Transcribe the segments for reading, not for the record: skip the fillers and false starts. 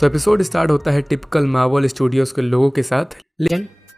तो episode start होता है टिपिकल मार्वल स्टूडियोज के लोगों के साथ।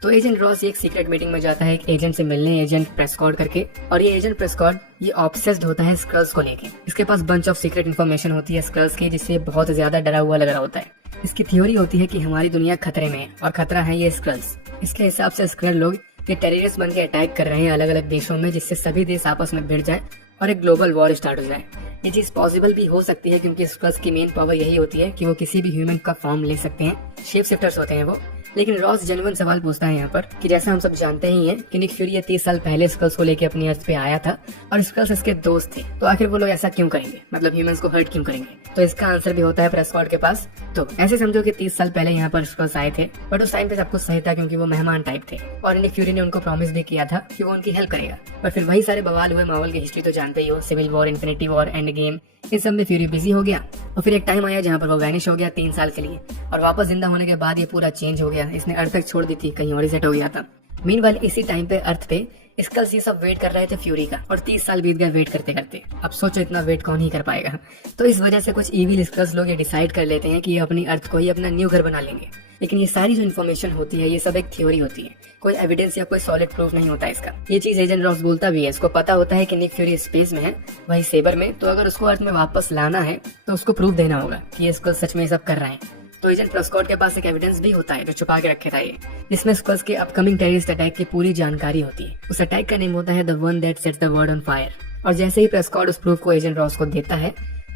तो एजेंट रॉस एक सीक्रेट मीटिंग में जाता है एक एजेंट से मिलने, एजेंट प्रेस्कॉट करके। और ये एजेंट प्रेस्कॉट ये ऑब्सेस्ड होता है स्क्रल्स को लेके। इसके पास बंच ऑफ सीक्रेट इन्फॉर्मेशन होती है स्क्रल्स की, जिससे बहुत ज्यादा डरा हुआ लग रहा होता है। इसकी थ्योरी होती है कि हमारी दुनिया खतरे में है और खतरा है ये स्क्रल्स। इसके हिसाब से स्क्रल लोग ये टेररिस्ट बन के अटैक कर रहे हैं अलग अलग देशों में, जिससे सभी देश आपस में भिड़ जाए और एक ग्लोबल वॉर स्टार्ट हो जाए। ये चीज पॉसिबल भी हो सकती है क्योंकि स्क्रल्स की मेन पावर यही होती है कि वो किसी भी ह्यूमन का फॉर्म ले सकते हैं, शेप शिफ्टर्स होते हैं वो। लेकिन रॉस जेन्युइन सवाल पूछता है यहाँ पर कि जैसा हम सब जानते ही हैं कि निक फ्यूरी 30 साल पहले स्क्रल्स को लेके अपनी अर्थ पे आया था और स्क्रल्स इसके दोस्त थे, तो आखिर वो लोग ऐसा क्यों करेंगे, मतलब ह्यूमंस को हर्ट क्यों करेंगे। तो इसका आंसर भी होता है प्रेस्कॉट के पास। तो ऐसे समझो कि 30 साल पहले यहाँ पर स्क्रल्स आए थे, बट उस टाइम पे सब कुछ सही था क्योंकि वो मेहमान टाइप थे और निक फ्यूरी ने उनको प्रॉमिस भी किया था कि वो उनकी हेल्प करेगा। पर फिर वही सारे बवाल हुए, मार्वल की हिस्ट्री तो जानते ही हो, civil war, infinity war, endgame, इन सब में फ्यूरी बिजी हो गया और फिर एक टाइम आया जहाँ पर वो वैनिश हो गया 3 साल के लिए। और वापस जिंदा होने के बाद ये पूरा चेंज हो गया, इसने अर्थ तक छोड़ दी थी, कहीं और ही सेट हो गया था। मीनवाइल इसी टाइम पे अर्थ पे स्कल्स ये सब वेट कर रहे थे फ्यूरी का, और 30 साल बीत गए वेट करते करते। अब सोचो इतना वेट कौन ही कर पाएगा। तो इस वजह से कुछ इविल स्कल्स लोग ये डिसाइड कर लेते हैं कि ये अपनी अर्थ को ही अपना न्यू घर बना लेंगे। लेकिन ये सारी जो इन्फॉर्मेशन होती है ये सब एक थ्योरी होती है, कोई एविडेंस या कोई सॉलिड प्रूफ नहीं होता इसका। ये चीज एजेंट रॉस बोलता भी है, इसको पता होता है कि निक फ्यूरी स्पेस में है, वही सेबर में, तो अगर उसको अर्थ में वापस लाना है तो उसको प्रूफ देना होगा कि ये स्कल्स सच में सब कर रहे हैं। तो एजेंट प्रेस्कॉट के पास एक एविडेंस भी होता है जो छुपा के रखे था ये, जिसमें स्कल्स के अपकमिंग टेररिस्ट अटैक की पूरी जानकारी होती है। उस अटैक का नेम होता है the one that sets the world on fire. और जैसे ही प्रेस्कॉट उस प्रूफ को एजेंट रॉस को देता है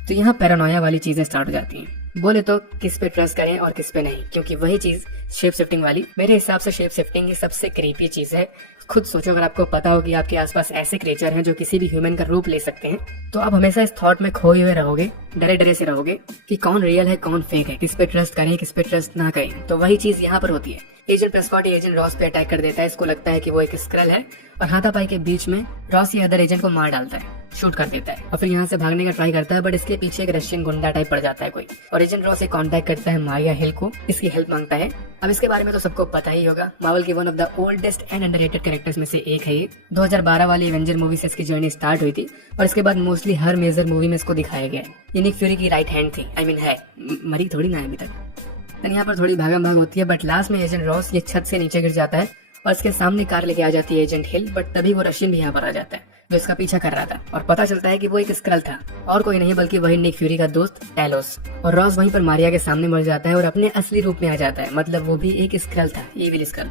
तो यहाँ पैरानोया वाली चीजें स्टार्ट हो जाती हैं। बोले तो किस पे ट्रस्ट करें और किस पे नहीं, क्योंकि वही चीज शेप शिफ्टिंग वाली, मेरे हिसाब से शेप शिफ्टिंग ये सबसे क्रीपी चीज है। खुद सोचो, अगर आपको पता हो कि आपके आसपास ऐसे क्रिएचर हैं जो किसी भी ह्यूमन का रूप ले सकते हैं, तो आप हमेशा इस थॉट में खोए हुए रहोगे, डरे डरे से रहोगे कि कौन रियल है कौन फेक है, किस पे ट्रस्ट करें किस पे ट्रस्ट ना करें। तो वही चीज यहाँ पर होती है। एजेंट प्रेस्कॉट एजेंट रॉस पे अटैक कर देता है, इसको लगता है कि वो एक स्क्रल है, और हाथापाई के बीच में रॉस ये अदर एजेंट को मार डालता है, शूट कर देता है और फिर यहाँ से भागने का ट्राई करता है, बट इसके पीछे एक रशियन गुंडा टाइप पड़ जाता है कोई, और एजेंट रॉस से कांटेक्ट करता है मारिया हिल को, इसकी हेल्प मांगता है। अब इसके बारे में तो सबको पता ही होगा, मार्वल की one of the oldest and underrated characters में से एक है ये। 2012 वाली एवेंजर मूवी से इसकी जर्नी स्टार्ट हुई थी और इसके बाद मोस्टली हर मेजर मूवी में इसको दिखाया गया है। ये निक फ्यूरी की राइट हैंड थी, आई मीन है, मरी थोड़ी ना अभी तक। यहाँ पर थोड़ी भागम भाग होती है, बट लास्ट में एजेंट रॉस ये छत से नीचे गिर जाता है और इसके सामने कार लेके आ जाती है एजेंट हिल, बट तभी वो रशियन भी यहाँ पर आ जाता है जो इसका पीछा कर रहा था, और पता चलता है कि वो एक स्क्रल था और कोई नहीं बल्कि वही निक फ्यूरी का दोस्त टैलोस। और रॉस वहीं पर मारिया के सामने मर जाता है और अपने असली रूप में आ जाता है, मतलब वो भी एक स्क्रल था, एविल स्क्रल।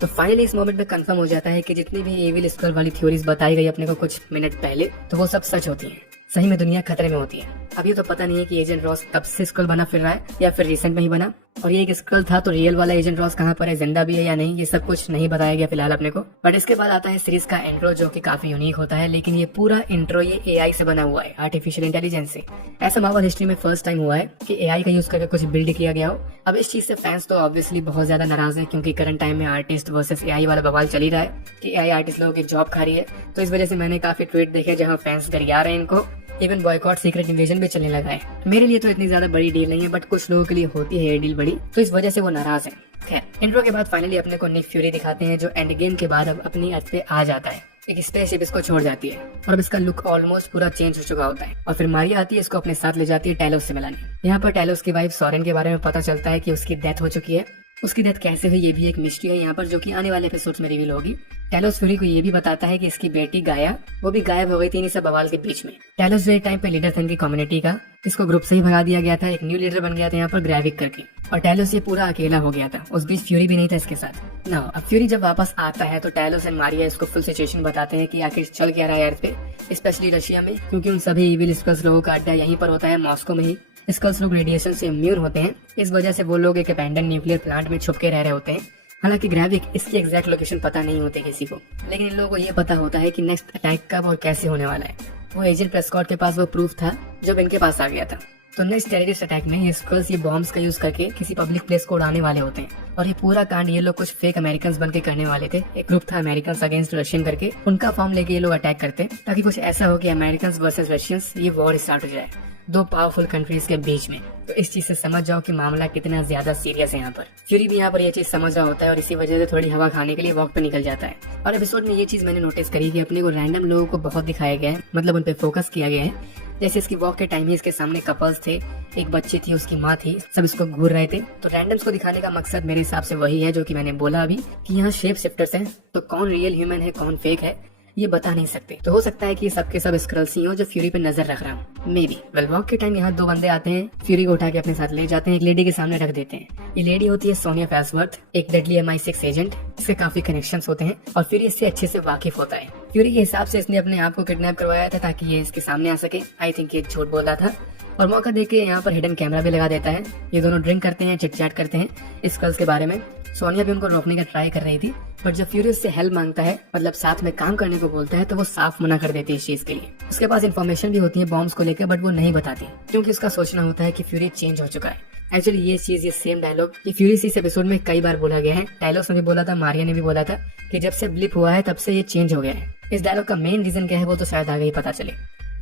तो फाइनली इस मोमेंट में कंफर्म हो जाता है कि जितनी भी एविल स्क्रल वाली थ्योरीज बताई गई अपने को कुछ मिनट पहले, तो वो सब सच होती है। सही में दुनिया खतरे में होती है। अब ये तो पता नहीं है कि एजेंट रॉस कब से स्क्रल बना फिर रहा है या फिर रिसेंट में ही बना, और ये एक स्क्रल था तो रियल वाला एजेंट रॉस कहाँ पर है, जिंदा भी है या नहीं, ये सब कुछ नहीं बताया गया फिलहाल अपने को। बट इसके बाद आता है सीरीज का इंट्रो जो कि काफी यूनिक होता है, लेकिन ये पूरा इंट्रो ये एआई से बना हुआ है, आर्टिफिशियल इंटेलिजेंस से। ऐसा मार्वल हिस्ट्री में फर्स्ट टाइम हुआ है कि एआई का यूज करके कुछ बिल्ड किया गया हो। अब इस चीज से फैंस तो ऑब्वियसली बहुत ज्यादा नाराज है, क्योंकि करंट टाइम में आर्टिस्ट वर्सेस एआई वाला बवाल चल ही रहा है कि एआई आर्टिस्ट लोगों की जॉब खा रही है। तो इस वजह से मैंने काफी ट्वीट देखे जहाँ फैंस गरिया रहे हैं इनको, इवन बॉयकॉट सीक्रेट इन्वेजन भी चलने लगा है। मेरे लिए तो इतनी ज्यादा बड़ी डील नहीं है, बट कुछ लोगों के लिए होती है ये डील बड़ी, तो इस वजह से वो नाराज है। खैर, इंट्रो के बाद फाइनली अपने को निक फ्यूरी दिखाते हैं जो एंड गेम के बाद अब अपनी अर्थ पे आ जाता है। एक स्पेसशिप इसको छोड़ जाती है और अब इसका लुक ऑलमोस्ट पूरा चेंज हो चुका होता है, और फिर मारिया आती है, इसको अपने साथ ले जाती है टैलोस से मिलाने। यहाँ पर टैलोस की वाइफ सोरेन के बारे में पता चलता है कि उसकी डेथ हो चुकी है। उसकी डेथ कैसे हुई ये भी एक मिस्ट्री है यहाँ पर, जो कि आने वाले एपिसोड्स में रिवील होगी। टैलोस फ्यूरी को ये भी बताता है कि इसकी बेटी गाया वो भी गायब हो गई थी इन सब बवाल के बीच में। टैलोस जो एक टाइम पे लीडर था इनकी कम्युनिटी का, इसको ग्रुप से ही भगा दिया गया था, एक न्यू लीडर बन गया था यहाँ पर ग्रेविक करके, और टैलोस ये पूरा अकेला हो गया था। उस बीच फ्यूरी भी नहीं था इसके साथ ना। अब फ्यूरी जब वापस आता है तो टैलोस एंड मारिया इसको फुल सिचुएशन बताते हैं कि आखिर चल क्या रहा है अर्थ पे, स्पेशली रशिया में, क्योंकि उन सभी इविल स्कल्स लोगों का अड्डा यहीं पर होता है, मॉस्को में ही। स्कल्स लोग रेडिएशन से इम्यून होते हैं, इस वजह से वो लोग एक अबैंडन न्यूक्लियर प्लांट में छुप के रह रहे होते हैं। हालांकि ग्रेविक इसकी एग्जैक्ट लोकेशन पता नहीं होती किसी को, लेकिन इन लोगों को ये पता होता है कि नेक्स्ट अटैक कब और कैसे होने वाला है। वो एजेंट प्रेस्कॉट के पास वो प्रूफ था जब इनके पास आ गया था। तो नेक्स्ट टेररिस्ट अटैक में ये स्कल्स ये बॉम्ब्स का यूज करके किसी पब्लिक प्लेस को उड़ाने वाले होते हैं, और ये पूरा कांड ये लोग कुछ फेक अमेरिकन बन के करने वाले थे। एक ग्रुप था अमेरिकन अगेंस्ट रशियन करके, उनका फॉर्म लेके ये लोग अटैक करते ताकि कुछ ऐसा हो कि अमेरिकन वर्सेस रशियंस ये वॉर स्टार्ट हो जाए दो पावरफुल कंट्रीज के बीच में। तो इस चीज से समझ जाओ कि मामला कितना ज्यादा सीरियस है यहाँ पर। फ्यूरी भी यहाँ पर ये चीज समझ रहा होता है और इसी वजह से थोड़ी हवा खाने के लिए वॉक पे निकल जाता है। और एपिसोड में ये चीज मैंने नोटिस करी कि अपने को रैंडम लोगों को बहुत दिखाया गया है, मतलब उन पे फोकस किया गया है, जैसे इसकी वॉक के टाइम ही इसके सामने कपल्स थे, एक बच्ची थी, उसकी माँ थी, सब इसको घूर रहे थे। तो रैंडम्स को दिखाने का मकसद मेरे हिसाब से वही है जो कि मैंने बोला अभी कि यहाँ शेप शिफ्टर्स हैं, तो कौन रियल ह्यूमन है कौन फेक है ये बता नहीं सकते। तो हो सकता है कि सबके सब स्क्रल्स ही हो जो फ्यूरी पे नजर रख रहा हूँ, मे बी। वेल वॉक के टाइम यहाँ दो बंदे आते हैं, फ्यूरी को उठा के अपने साथ ले जाते हैं, एक लेडी के सामने रख देते हैं। ये लेडी होती है सोनिया फैसवर्थ, एक डेडली MI6 एजेंट, इसके काफी कनेक्शंस होते हैं और फ्यूरी इससे अच्छे से वाकिफ होता है। फ्यूरी के हिसाब से इसने अपने आप को किडनैप करवाया था ताकि ये इसके सामने आ सके। आई थिंक ये झूठ बोल रहा था और मौका देके यहाँ पर हिडन कैमरा भी लगा देता है। ये दोनों ड्रिंक करते हैं, चिट चैट करते हैं इस स्क्रल्स के बारे में। सोनिया भी उनको रोकने का ट्राई कर रही थी, बट जब फ्यूरी उससे हेल्प मांगता है, मतलब साथ में काम करने को बोलता है, तो वो साफ मना कर देती है इस चीज के लिए। उसके पास इन्फॉर्मेशन भी होती है बॉम्ब्स को लेकर, बट वो नहीं बताती क्योंकि उसका सोचना होता है कि फ्यूरी चेंज हो चुका है। एक्चुअली ये चीज, ये सेम डायलॉग ये फ्यूरी इस एपिसोड में कई बार बोला गया है। टाइलर्स ने भी बोला था, मारिया ने भी बोला था कि जब से ब्लिप हुआ है तब से ये चेंज हो गया है। इस डायलॉग का मेन रीजन क्या है वो तो शायद आगे ही पता चले।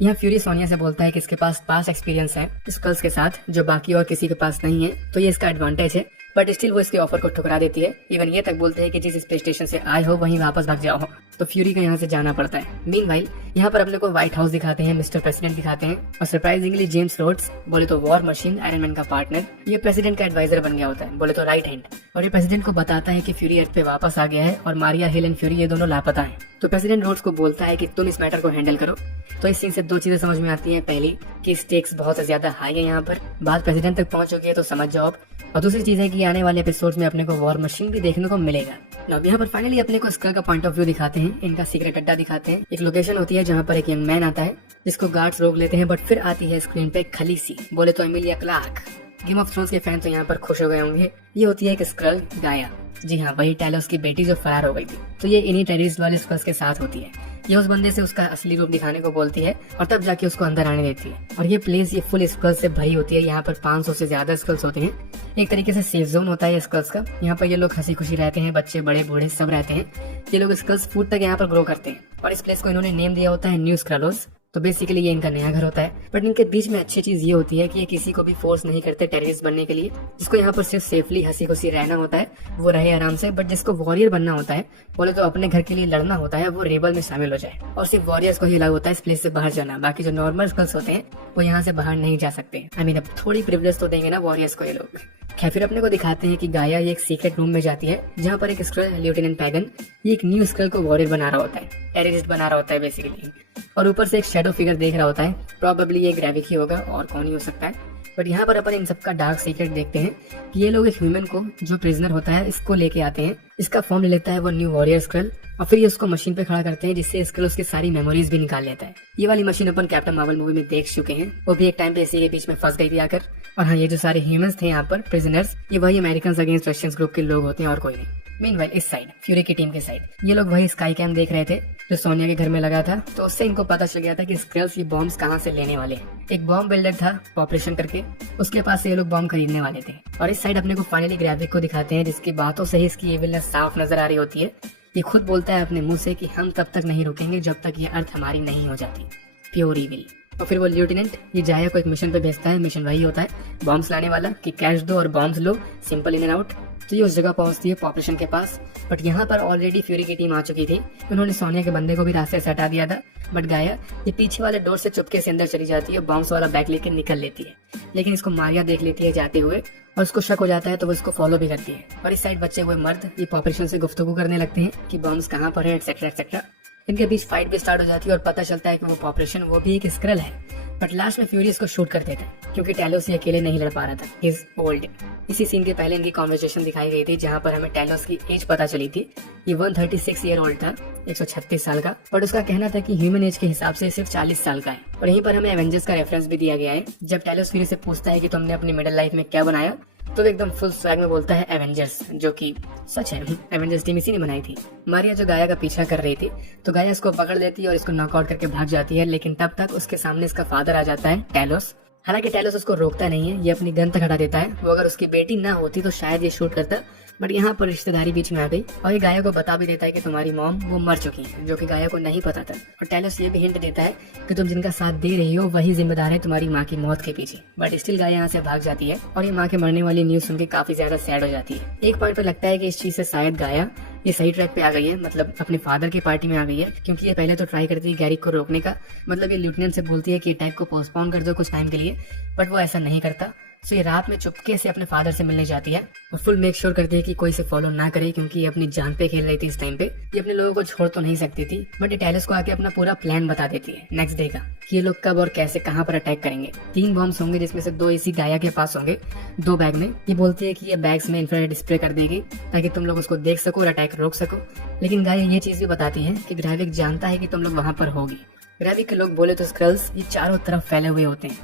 यहाँ फ्यूरी सोनिया से बोलता है कि इसके पास पास एक्सपीरियंस है स्क्रल्स के साथ जो बाकी और किसी के पास नहीं है, तो ये इसका एडवांटेज है। बट स्टिल वो इसके ऑफर को ठुकरा देती है। इवन ये तक बोलते हैं कि जिस स्पेस स्टेशन से आए हो वहीं वापस भाग जाओ। तो फ्यूरी को यहाँ से जाना पड़ता है। मीनवाइल यहाँ पर अपने को व्हाइट हाउस दिखाते हैं, मिस्टर प्रेसिडेंट दिखाते हैं और सरप्राइजिंगली जेम्स रोड्स, बोले तो वॉर मशीन आयरन मैन का पार्टनर, ये प्रेसिडेंट का एडवाइजर बन गया होता है, बोले तो राइट हैंड। और ये प्रेसिडेंट को बताता है कि फ्यूरी अर्थ पे वापस आ गया है और मारिया हिल एंड फ्यूरी ये दोनों लापता है। तो प्रेसिडेंट रोड्स को बोलता है कि तुम इस मैटर को हैंडल करो। तो इस सीन से दो चीजें समझ में आती हैं। पहली कि स्टेक्स बहुत ज्यादा हाई है, यहाँ पर बात प्रेसिडेंट तक पहुंच चुकी है तो समझ जाओ। और दूसरी चीज है कि आने वाले एपिसोड्स में अपने को वॉर मशीन भी देखने को मिलेगा। अब यहाँ पर फाइनली अपने को स्क्रल का पॉइंट ऑफ व्यू दिखाते हैं, इनका सीक्रेट अड्डा दिखाते हैं। एक लोकेशन होती है जहाँ पर एक यंग मैन आता है जिसको गार्ड्स रोक लेते हैं, बट फिर आती है स्क्रीन पे खलीसी, बोले तो Emilia Clarke. Game of thrones के फैन तो यहाँ पर खुश हो गए होंगे। ये होती है एक स्क्रल गाया, जी हाँ वही टैलोस की बेटी जो फरार हो गई थी। तो ये इन्हीं टेररिस्ट वाले स्क्रल्स के साथ होती है। ये उस बंदे से उसका असली रूप दिखाने को बोलती है और तब जाके उसको अंदर आने देती है। और ये प्लेस ये फुल स्क्रल्स से भरी होती है। यहाँ पर 500 से ज्यादा स्क्रल्स होते हैं। एक तरीके से सेफ जोन होता है स्क्रल्स का। यहाँ पर ये लोग हंसी खुशी रहते हैं, बच्चे बड़े बूढ़े सब रहते हैं। ये लोग स्क्रल्स फूड तक यहाँ पर ग्रो करते हैं और इस प्लेस को इन्होंने नेम दिया होता है न्यू स्क्रलोस। तो बेसिकली ये इनका नया घर होता है। बट इनके बीच में अच्छी चीज ये होती है कि ये किसी को भी फोर्स नहीं करते टेररिस्ट बनने के लिए। जिसको यहाँ पर सिर्फ सेफली हंसी खुशी रहना होता है वो रहे आराम से, बट जिसको वॉरियर बनना होता है, बोले तो अपने घर के लिए लड़ना होता है, वो रेबल में शामिल हो जाए। और सिर्फ वॉरियर्स को ही अलाउ होता है इस प्लेस से बाहर जाना। बाकी जो नॉर्मल स्क्रल्स होते हैं वो यहाँ से बाहर नहीं जा सकते। आई मीन अब थोड़ी प्रिविलेज तो देंगे ना वॉरियर्स को ये लोग। खैर फिर अपने को दिखाते हैं कि गाया ये एक सीक्रेट रूम में जाती है जहाँ पर एक स्क्रल लेफ्टिनेंट पैगन ये एक न्यू स्क्रल को वॉरियर बना रहा होता है, टेररिस्ट बना रहा होता है बेसिकली। और ऊपर से एक शेडो फिगर देख रहा होता है, प्रोबेबली ये ग्रेविक ही होगा और कौन ही हो सकता है। बट यहाँ पर अपन इन सबका डार्क सीक्रेट देखते हैं कि ये लोग एक ह्यूमन को जो प्रिजनर होता है इसको लेके आते हैं। इसका फॉर्म ले लेता है वो न्यू वॉरियर स्क्रल और फिर ये उसको मशीन पे खड़ा करते हैं जिससे स्क्रल उसकी सारी मेमोरीज भी निकाल लेता है। ये वाली मशीन अपन कैप्टन मार्वल मूवी में देख चुके हैं, वो भी एक टाइम पे इसी के बीच में फंस गई थी आकर। और हाँ, ये जो सारे ह्यूमंस थे यहाँ पर प्रिजनर्स, ये वही अमेरिकन अगेंस्ट रशियंस ग्रुप के लोग होते हैं और कोई नहीं। मीनवाइल इस साइड फ्यूरी की टीम के साइड ये लोग वही स्काई कैम देख रहे थे जो सोनिया के घर में लगा था। तो उससे इनको पता चल गया था कि स्क्रल्स ये बॉम्ब्स कहाँ से लेने वाले हैं। एक बॉम्ब बिल्डर था ऑपरेशन करके, उसके पास से ये लोग बॉम्ब खरीदने वाले थे। और इस साइड अपने को फाइनली ग्रेविक को दिखाते हैं जिसकी बातों से ही इसकी एविलनेस साफ नजर आ रही होती है। ये खुद बोलता है अपने मुंह से कि हम तब तक नहीं रुकेंगे जब तक ये अर्थ हमारी नहीं हो जाती, प्योर इविल। और फिर वो लेफ्टिनेंट ये जाया को एक मिशन पे भेजता है। मिशन वही होता है बॉम्ब्स लाने वाला कि कैश दो और bombs low, simple in and out. तो ये उस जगह पहुंचती है पॉपुलेशन के पास। बट यहाँ पर ऑलरेडी फ्यूरी की टीम आ चुकी थी। उन्होंने सोनिया के बंदे को भी रास्ते से हटा दिया था। बट गाया ये पीछे वाले डोर से चुपके से अंदर चली जाती है, बॉम्ब्स वाला बैग लेके निकल लेती है। लेकिन इसको मारिया देख लेती है जाते हुए और उसको शक हो जाता है तो वो इसको फॉलो भी करती है। और इस साइड बच्चे हुए मर्द ये पॉपुलेशन से गुफ्तगू करने लगते हैं कि बॉम्ब्स कहाँ पर है एक्सेट्रा एक्सेट्रा। इनके बीच फाइट भी स्टार्ट हो जाती है और पता चलता है कि वो पॉपुलेशन वो भी एक स्क्रल है। बट लास्ट में फ्यूरी इसको शूट कर देता है क्योंकि टैलोस ये अकेले नहीं लड़ पा रहा था, इज ओल्ड। इसी सीन के पहले इनकी कॉन्वर्सेशन दिखाई गई थी जहाँ पर हमें टैलोस की एज पता चली थी। ये 136 ईयर ओल्ड था, 136 साल का। बट उसका कहना था कि ह्यूमन एज के हिसाब से सिर्फ 40 साल का है। और यहीं पर हमें एवेंजर्स का रेफरेंस भी दिया गया है। जब टैलोस फ्यूरी से पूछता है कि तुमने अपनी मिडिल लाइफ में क्या बनाया, तो एकदम फुल स्वैग में बोलता है एवेंजर्स, जो कि सच है। एवेंजर्स टीम इसी ने बनाई थी। मारिया जो गाया का पीछा कर रही थी तो गाया इसको पकड़ लेती है और इसको नॉकआउट करके भाग जाती है। लेकिन तब तक उसके सामने इसका फादर आ जाता है टैलोस। हालांकि टैलोस उसको रोकता नहीं है, ये अपनी गन तक हटा देता है। वो अगर उसकी बेटी ना होती तो शायद ये शूट करता, बट यहाँ पर रिश्तेदारी बीच में आ गई। और ये गाया को बता भी देता है कि तुम्हारी मॉम वो मर चुकी है, जो कि गाया को नहीं पता था। और टैलोस ये भी हिंट देता है कि तुम जिनका साथ दे रही हो वही जिम्मेदार है तुम्हारी माँ की मौत के पीछे। बट स्टिल गाया यहाँ से भाग जाती है और ये माँ के मरने वाली न्यूज सुन के काफी ज्यादा सैड हो जाती है। एक पॉइंट पे लगता है कि इस चीज से शायद गाया ये सही ट्रैक पे आ गई है, मतलब अपने फादर की पार्टी में आ गई है, क्योंकि ये पहले तो ट्राई करती है गैरिक को रोकने का, मतलब ये लिeutenant से बोलती है कि अटैक को पोस्टपोन कर दो कुछ टाइम के लिए, बट वो ऐसा नहीं करता। सो ये रात में चुपके से अपने फादर से मिलने जाती है और फुल मेक श्योर करती है कि कोई इसे फॉलो ना करे, क्योंकि ये अपनी जान पे खेल रही थी इस टाइम पे। ये अपने लोगों को छोड़ तो नहीं सकती थी, बट ये टैलोस को आके अपना पूरा प्लान बता देती है नेक्स्ट डे का, कि ये लोग कब और कैसे कहाँ पर अटैक करेंगे। 3 बॉम्ब्स होंगे, जिसमें से 2 इसी गाया के पास होंगे, 2 बैग में। ये बोलती है कि ये बैग्स में इंफ्रारेड स्प्रे कर देगी ताकि तुम लोग उसको देख सको और अटैक रोक सको। लेकिन गाया ये चीज भी बताती है कि ग्रेविक जानता है कि तुम लोग वहां पर होगी। ग्रेविक के लोग बोले तो स्क्रल्स ये चारों तरफ फैले हुए होते हैं,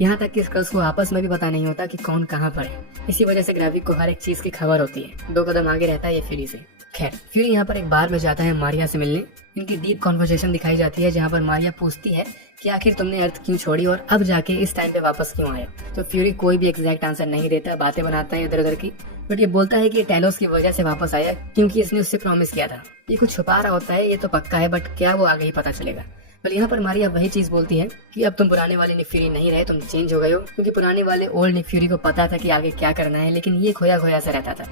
यहाँ तक कि स्क्रल्स को आपस में भी पता नहीं होता कि कौन कहाँ पर है। इसी वजह से ग्रेविक को हर एक चीज की खबर होती है। 2 कदम आगे रहता है ये फ्यूरी से। खैर, फ्यूरी यहाँ पर एक बार में जाता है मारिया से मिलने। इनकी डीप कॉन्वर्सेशन दिखाई जाती है, जहाँ पर मारिया पूछती है कि आखिर तुमने अर्थ क्यों छोड़ी और अब जाके इस टाइम पे वापस क्यों आए। तो फ्यूरी कोई भी एग्जैक्ट आंसर नहीं देता, बातें बनाता है इधर उधर की, बट ये बोलता है कि ये टैलोस की वजह से वापस आया क्योंकि इसने उससे प्रॉमिस किया था। ये कुछ छुपा रहा होता है, ये तो पक्का है, बट क्या वो आगे ही पता चलेगा। पर यहाँ पर मारिया वही चीज बोलती है कि अब तुम पुराने वाले निक फ्यूरी नहीं रहे, तुम चेंज हो गए हो, क्योंकि पुराने वाले ओल्ड निक फ्यूरी को पता था कि आगे क्या करना है, लेकिन ये खोया खोया सा रहता था।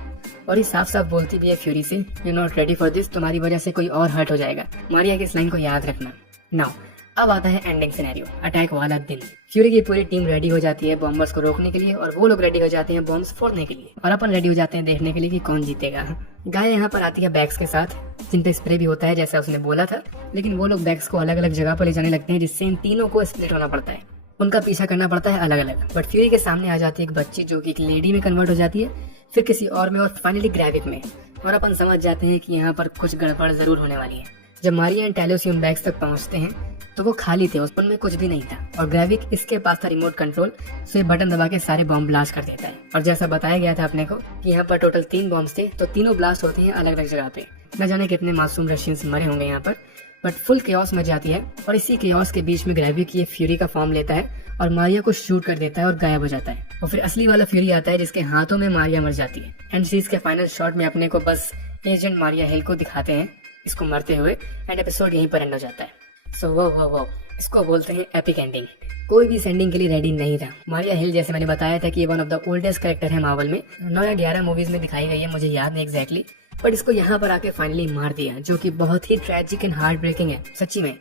और ये साफ साफ बोलती भी है फ्यूरी से, you not ready for this, तुम्हारी वजह से कोई और हर्ट हो जाएगा। मारिया की इस लाइन को याद रखना। नाउ अब आता है एंडिंग सिनेरियो, अटैक वाला दिन। फ्यूरी की पूरी टीम रेडी हो जाती है बॉम्बर्स को रोकने के लिए, और वो लोग रेडी हो जाते हैं बॉम्ब्स फोड़ने के लिए, और अपन रेडी हो जाते हैं देखने के लिए कि कौन जीतेगा। गाय यहाँ पर आती है बैग्स के साथ, जिन पे स्प्रे भी होता है जैसा उसने बोला था, लेकिन वो लोग बैग्स को अलग अलग जगह पर ले जाने लगते हैं, जिससे इन तीनों को स्प्लिट होना पड़ता है, उनका पीछा करना पड़ता है अलग अलग। बट फ्यूरी के सामने आ जाती है एक बच्ची जो कि एक लेडी में कन्वर्ट हो जाती है, फिर किसी और में, और फाइनली ग्रेविक में। और अपन समझ जाते हैं कि यहाँ पर कुछ गड़बड़ जरूर होने वाली है। जब मारिया एंड टैलोस उन बैग्स तक पहुंचते हैं तो वो खाली थे, उनमें कुछ भी नहीं था, और ग्रेविक इसके पास था रिमोट कंट्रोल, सो ये बटन दबा के सारे बॉम्ब ब्लास्ट कर देता है। और जैसा बताया गया था अपने को कि यहाँ पर टोटल 3 बॉम्ब्स थे, तो तीनों ब्लास्ट होती हैं अलग अलग जगह पे। न जाने कितने मासूम रशियंस मरे होंगे यहाँ पर, बट फुल केओस मच जाती है। और इसी केओस के बीच में ग्रेविक ये फ्यूरी का फॉर्म लेता है और मारिया को शूट कर देता है और गायब हो जाता है। और फिर असली वाला फ्यूरी आता है, जिसके हाथों में मारिया मर जाती है। एंड सीरीज के फाइनल शॉट में अपने को बस एजेंट मारिया हिल को दिखाते हैं इसको मरते हुए, एंड एपिसोड यहीं पर एंड हो जाता है। सो वो इसको बोलते हैं एपिक एंडिंग। कोई भी एंडिंग के लिए रेडी नहीं था। मारिया हिल, जैसे मैंने बताया था कि ये one of the oldest character है मार्वल में, 9 या 11 मूवीज में दिखाई गई है, मुझे याद नहीं एग्जैक्टली, बट इसको यहाँ पर आके फाइनली मार दिया, जो कि बहुत ही ट्रेजिक एंड हार्ट ब्रेकिंग है सच्ची में।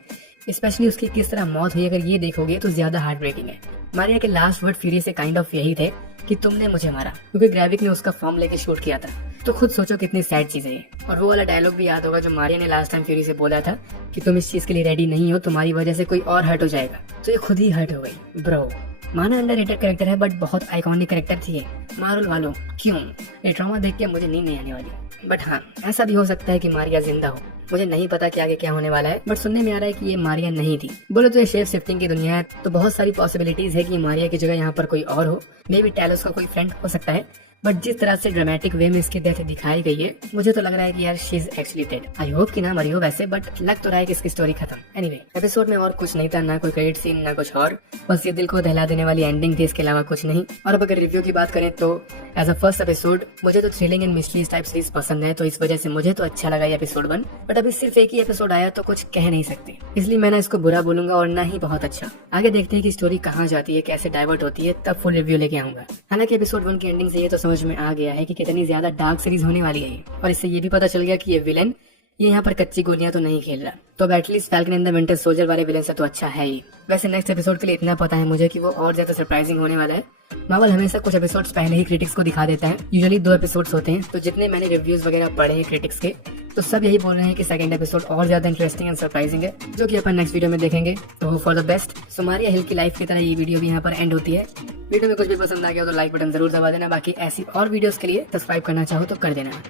स्पेशली उसकी किस तरह मौत हुई, अगर ये देखोगे तो ज्यादा हार्ट ब्रेकिंग है। मारिया के लास्ट वर्ड फ्यूरी से काइंड ऑफ यही थे कि तुमने मुझे मारा, क्योंकि ग्रेविक ने उसका फॉर्म लेके शूट किया था। तो खुद सोचो कितनी सैड चीज है ये। और वो वाला डायलॉग भी याद होगा जो मारिया ने लास्ट टाइम फ्यूरी से बोला था कि तुम इस चीज के लिए रेडी नहीं हो, तुम्हारी वजह से कोई और हर्ट हो जाएगा। तो ये खुद ही हर्ट हो गई ब्रो। माना अंडररेटेड कैरेक्टर है, बट बहुत आइकॉनिक कैरेक्टर थी ये। मार्वल वालों क्यों, ये ट्रॉमा देख के मुझे नींद नहीं आने वाली। बट हाँ, ऐसा भी हो सकता है कि मारिया जिंदा हो, मुझे नहीं पता कि आगे क्या होने वाला है, बट सुनने में आ रहा है कि ये मारिया नहीं थी। बोले तो ये शेप शिफ्टिंग की दुनिया है, तो बहुत सारी पॉसिबिलिटीज है कि मारिया की जगह यहाँ पर कोई और हो, मे बी टैलोस का कोई फ्रेंड हो सकता है। बट जिस तरह से ड्रामेटिक वे में इसकी डेथ दिखाई गई है, मुझे तो लग रहा है कि यार she is actually dead. I hope कि ना मरी हो वैसे, बट लग तो रहा है कि इसकी स्टोरी खत्म। एनीवे, एपिसोड में और कुछ नहीं था, ना कोई क्रेडिट सीन ना कुछ और, बस ये दिल को दहला देने वाली एंडिंग थी, इसके अलावा कुछ नहीं। और अब अगर रिव्यू की बात करें तो एज अ फर्स्ट एपिसोड मुझे तो thrilling and mystery type series पसंद है, तो इस वजह से मुझे तो अच्छा लगा ये एपिसोड 1। बट अभी सिर्फ एक ही एपिसोड आया तो कुछ कह नहीं सकते, इसलिए मैं ना इसको बुरा बोलूंगा और ना ही बहुत अच्छा। आगे देखते हैं कि स्टोरी कहाँ जाती है, कैसे डाइवर्ट होती है, तब फुल रिव्यू लेके आऊंगा। हालांकि एपिसोड 1 की एंडिंग से ये तो समझ में आ गया है कि कितनी ज्यादा डार्क सीरीज होने वाली है ये, और इससे ये भी पता चल गया कि ये विलेन ये यहाँ पर कच्ची गोलियां तो नहीं खेल रहा, तो अब at least falcon and the winter soldier वाले विलेन से तो अच्छा है ही। वैसे नेक्स्ट एपिसोड के लिए इतना पता है मुझे कि वो और ज्यादा सरप्राइजिंग होने वाला है। मार्वल हमेशा कुछ एपिसोड्स पहले ही क्रिटिक्स को दिखा देता है, यूजुअली 2 एपिसोड्स होते हैं, तो जितने मैंने रिव्यूज वगैरह पढ़े हैं क्रिटिक्स के, तो सब यही बोल रहे हैं कि सेकंड एपिसोड और ज्यादा इंटरेस्टिंग एंड सरप्राइजिंग है, जो कि अपन नेक्स्ट वीडियो में देखेंगे। तो होप फॉर द बेस्ट। सो मारिया हिल की लाइफ की तरह ये वीडियो भी यहाँ पर एंड होती है। वीडियो में कुछ भी पसंद आ गया तो लाइक बटन जरूर दबा देना, बाकी ऐसी और वीडियोस के लिए सब्सक्राइब करना चाहो तो कर देना।